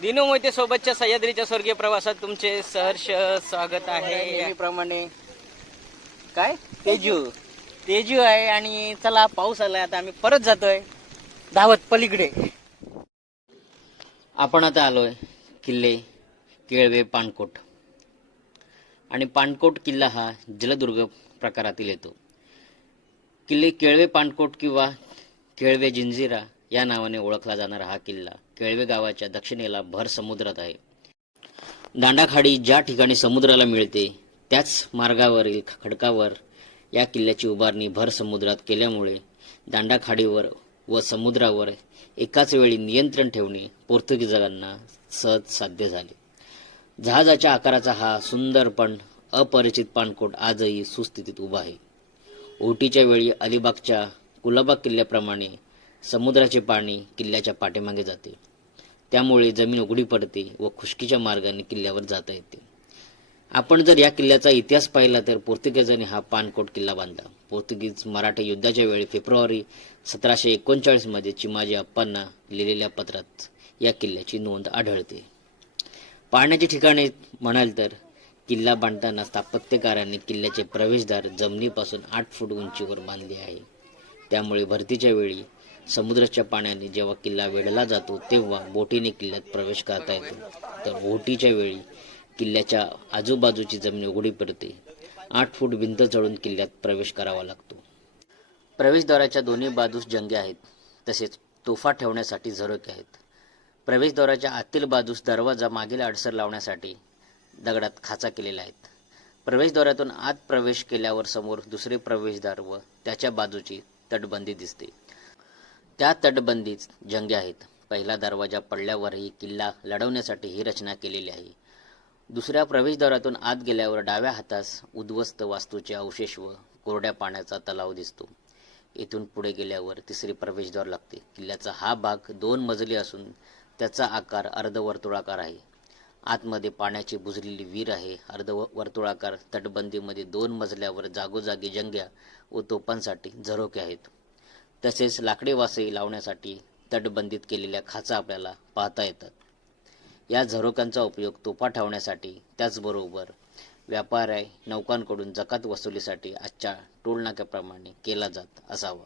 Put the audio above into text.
दिनू मोहिते सोबतच्या सह्याद्रीच्या स्वर्गीय प्रवासात तुमचे सहर्ष स्वागत आहे. नेहमीप्रमाणे. काय? तेजू. तेजू. आहे आणि चला पाऊस आलाय आता आम्ही परत जातोय. धावत पलीकडे. आपण आता आलोय किल्ले केळवे पाणकोट आणि पाणकोट किल्ला हा जलदुर्ग प्रकारातील येतो. किल्ले केळवे पाणकोट किंवा केळवे जिंजिरा या नावाने ओळखला जाणारा हा किल्ला केळवे गावाच्या दक्षिणेला भर समुद्रात आहे. दांडाखाडी ज्या ठिकाणी समुद्राला मिळते त्याच मार्गावरील खडकावर या किल्ल्याची उभारणी भर समुद्रात केल्यामुळे दांडाखाडीवर व समुद्रावर एकाच वेळी नियंत्रण ठेवणे पोर्तुगीजांना सहज साध्य झाले. जहाजाच्या आकाराचा हा सुंदर पण अपरिचित पाणकोट आजही सुस्थितीत उभा आहे. ओटीच्या वेळी अलिबागच्या कुलाबा किल्ल्याप्रमाणे समुद्राचे पाणी किल्ल्याच्या पाठीमागे जाते. त्यामुळे जमीन उघडी पडते व खुशकीच्या मार्गाने किल्ल्यावर जाता येते. आपण जर या किल्ल्याचा इतिहास पाहिला तर पोर्तुगीजांनी हा पानकोट किल्ला बांधला. पोर्तुगीज मराठा युद्धाच्या वेळी फेब्रुवारी सतराशे एकोणचाळीसमध्ये चिमाजी अप्पांना लिहिलेल्या पत्रात या किल्ल्याची नोंद आढळते. पाहण्याची ठिकाणे म्हणाल तर किल्ला बांधताना स्थापत्यकारांनी किल्ल्याचे प्रवेशद्वार जमिनीपासून आठ फूट उंचीवर बांधले आहे. त्यामुळे भरतीच्या वेळी समुद्राच्या पाण्याने जेव्हा किल्ला वेढला जातो तेव्हा बोटीने किल्ल्यात प्रवेश करता येतो. तर बोटीच्या वेळी किल्ल्याच्या आजूबाजूची जमीन उघडी पडते. आठ फूट भिंत चढून किल्ल्यात प्रवेश करावा लागतो. प्रवेशद्वाराच्या दोन्ही बाजूस जंगे आहेत. तसेच तोफा ठेवण्यासाठी झरोके आहेत. प्रवेशद्वाराच्या आतील बाजूस दरवाजा मागील अडसर लावण्यासाठी दगडात खाचा केलेला आहेत. प्रवेशद्वारातून आत प्रवेश केल्यावर समोर दुसरे प्रवेशद्वार व त्याच्या बाजूची तटबंदी दिसते. त्या तटबंदीत जंगे आहेत. पहिला दरवाजा पडल्यावरही किल्ला लढवण्यासाठी ही रचना केलेली आहे. दुसऱ्या प्रवेशद्वारातून आत गेल्यावर डाव्या हातास उद्ध्वस्त वास्तूचे अवशेष व कोरड्या पाण्याचा तलाव दिसतो. येथून पुढे गेल्यावर तिसरी प्रवेशद्वार लागते. किल्ल्याचा हा भाग दोन मजली असून त्याचा आकार अर्धवर्तुळाकार आहे. आतमध्ये पाण्याची बुजलेली विहीर आहे. अर्धवर्तुळाकार तटबंदीमध्ये दोन मजल्यावर जागोजागी जंग्या व तोफांसाठी झरोके आहेत. तसेच लाकडी वासही लावण्यासाठी तटबंदीत केलेल्या खाचा आपल्याला पाहता येतात. या झरोक्यांचा उपयोग तोफा ठेवण्यासाठी त्याचबरोबर व्यापारी नौकांकडून जकात वसुलीसाठी आजच्या टोलनाक्याप्रमाणे केला जात असावा.